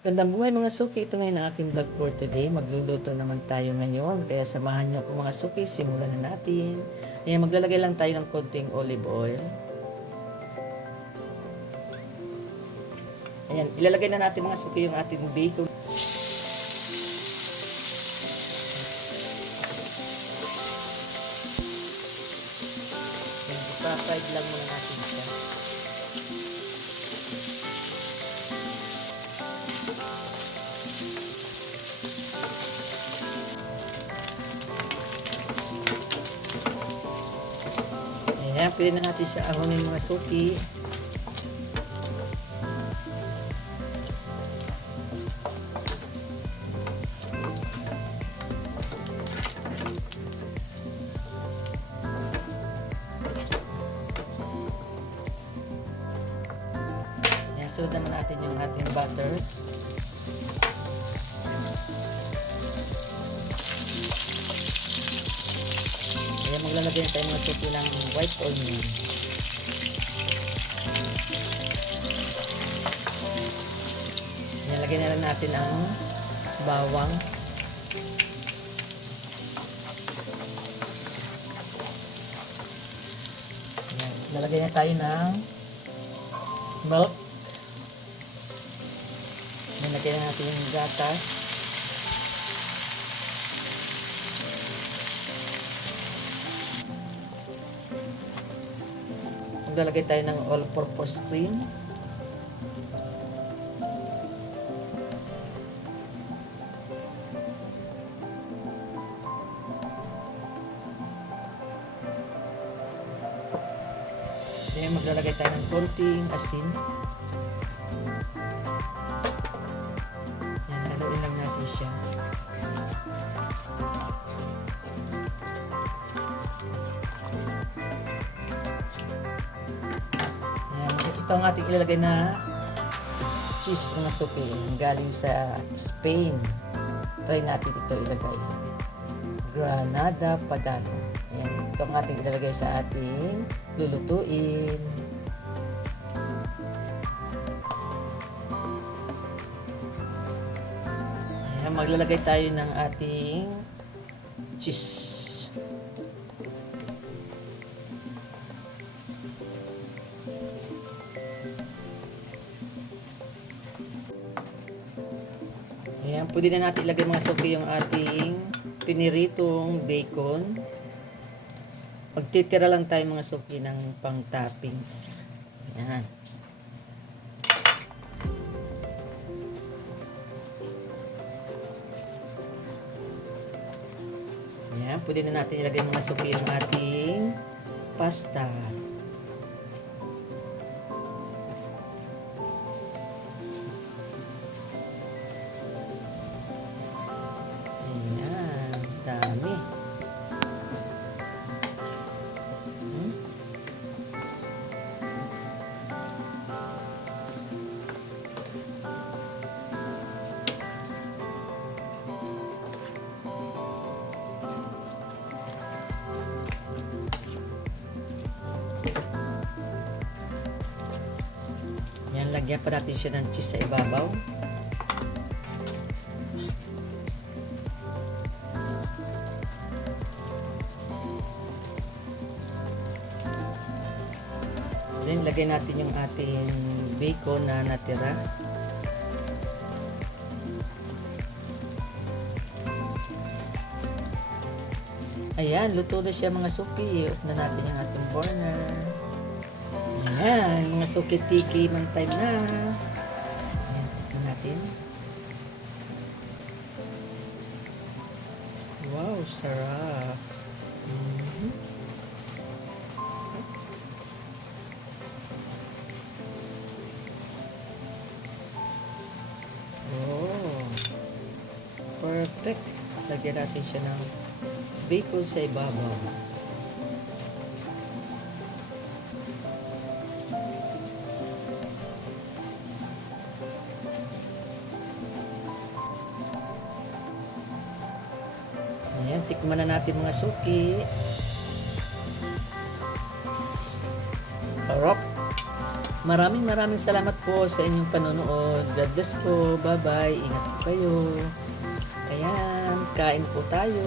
Gandang buhay mga suki, ito ngayon ang aking vlog for today. Magluluto naman tayo ngayon. Kaya samahan niyo ako mga suki, simulan na natin. Ayan, maglalagay lang tayo ng konting olive oil. Ayan, ilalagay na natin mga suki yung ating bacon. Ayan, ipa-fried lang muna natin siya. Ayan, pwede na natin siya ahonin mga suki. Ayan, sunod naman natin yung ating butter. Ayan, maglalagay tayo mga suki ng white onion. Ayan, lagyan na lang natin ang bawang. Ayan, lalagay na tayo ng milk. Ayan, lagyan na natin yung gatas. Maglalagay tayo ng all-purpose cream. Then maglalagay tayo ng konting asin. Yan, haluin lang natin siya. Ito ang ating ilalagay na cheese mga suki galing sa Spain. Try natin ito ilagay. Granada Padano. Ayan, ito ang ating ilalagay sa ating lulutuin. Ayan, maglalagay tayo ng ating cheese. Ayan, pwede na natin ilagay mga suki yung ating piniritong bacon. Magtitira lang tayo mga suki ng pang toppings. Ayan. Ayan, pwede na natin ilagay mga suki yung ating pasta. Dami. Yan, lagyan pa natin siya ng cheese sa ibabaw. Then, lagay natin yung ating bacon na natira. Ayan, luto na siya mga suki. I-off na natin yung ating burner. Ayan, mga suki tiki, man time na. Ayan, tignan natin. Wow, sarap. Perfect. Lagyan natin siya ng bacon sa ibabaw. Ayan, tikman na natin mga suki. Sarap. Maraming salamat po sa inyong panonood. God bless po. Bye-bye. Ingat po kayo. Ayan, kain po tayo.